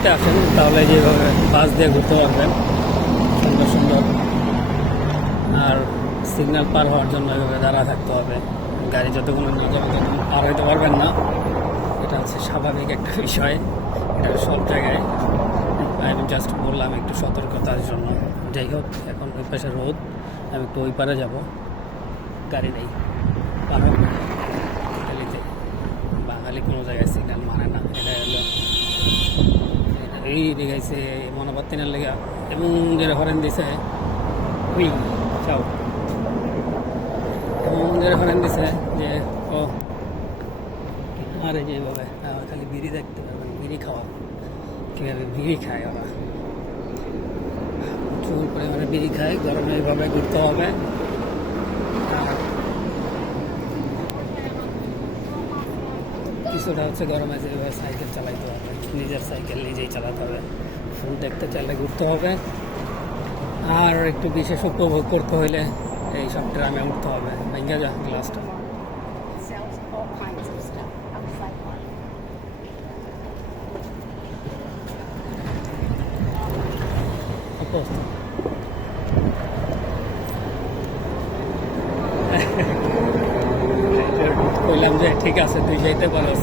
ঘুরতে আসেন তাহলে যেভাবে বাস দিয়ে ঘুরতে পারবেন সুন্দর সুন্দর। আর সিগন্যাল পার হওয়ার জন্য এভাবে দাঁড়া থাকতে হবে, গাড়ি যতক্ষণ নিয়ে যাবে তখন পার হইতে পারবেন না। এটা হচ্ছে স্বাভাবিক একটা বিষয়, এটা সব জায়গায়। আমি জাস্ট বললাম একটু সতর্কতার জন্য। যাই হোক, এখন ওই পাশে রোদ, আমি একটু ওই পারে যাব, গাড়ি নেই পার হবে ইতালিতে। বাঙালি কোনো জায়গায় সিগন্যাল মানে না, এটা হলো এই দেখাইছে মনোবর্তিনের লেগে এবং যে হরেন দিছে ওই চাও এবং যে হরেন দিছে যে ও আরে যেভাবে খালি বিড়ি দেখতে পারবেন, বিড়ি খাওয়া কীভাবে বিড়ি খায় ওরা, প্রচুর পরিমাণে বিড়ি খায়। গরমে এইভাবে ঘুরতে হবে। আর কিছুটা হচ্ছে গরমে যেভাবে সাইকেল চালাইতে হবে, নিজের সাইকেল নিজেই চালাতে হবে। ফুল দেখতে চাইলে ঘুরতে হবে। আর একটু বিশেষ উপভোগ করতে হইলে এই সব ট্রামে উঠতে হবে। ভেঙে যা গ্লাসটা। Sells all kinds of stuff outside one. কইলাম যে ঠিক আছে তুই যেতে পারস,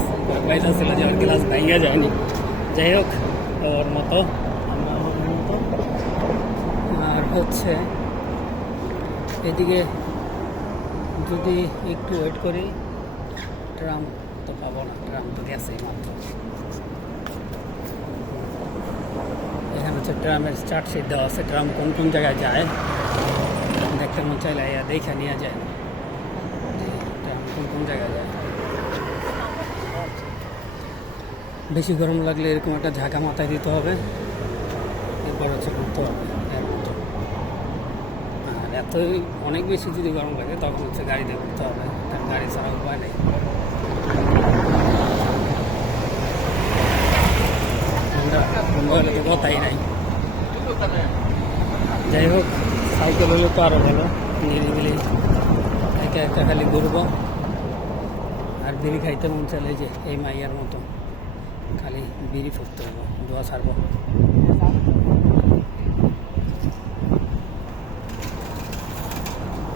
পয়সা ছিল যে ওর গ্লাস ভেঙে যায়নি। যাই হোক, ওর মতো আমার মতো। আর হচ্ছে এদিকে যদি একটু ওয়েট করি, ট্রাম তো পাবো না, ট্রাম তো গেছেই মাত্র। এখানে হচ্ছে ট্রামের চার্টশিট দেওয়া আছে, ট্রাম কোন কোন জায়গায় যায় দেখতে মন চাইলে দেখে নিয়ে যায় ট্রাম কোন কোন জায়গায় যায়। বেশি গরম লাগলে এরকম একটা ঝাঁকা মাথায় দিতে হবে, এরপর হচ্ছে ঘুরতে হবে। আর এতই অনেক বেশি যদি গরম লাগে তখন হচ্ছে গাড়িতে ঘুরতে হবে, কারণ গাড়ি ছাড়া উপায় নেই। ঠান্ডা হলে তো কথাই নাই। যাই হোক, সাইকেল হলে তো আরও ভালো, নিরিবিলি একা একা খালি ঘুরবো। আর বিড়ি খাইতে মন চাইলে যে এই মাইয়ার মতো খালি বিড়ি ফুটতে হবো, ধোয়া ছাড়বো।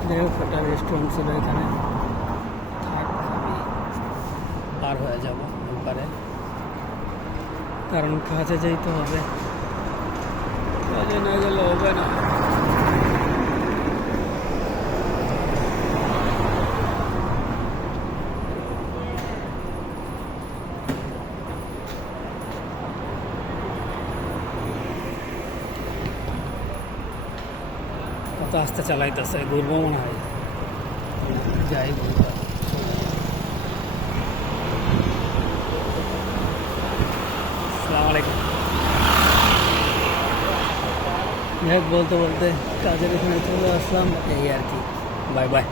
যাই হোক, একটা রেস্টুরেন্ট ছিল এখানে, থাক আমি পার হয়ে যাবো ওপারে, কারণ কাজে যেতে হবে, কাজে না গেলে হবে না। কত আস্তে চালাইতেছে, ঘুরবো মনে হয়। যাই বলবো, আসসালামু আলাইকুম। যাই হোক, বলতে বলতে কাজের এখানে চলে আসলাম, এই আর কি। Bye bye.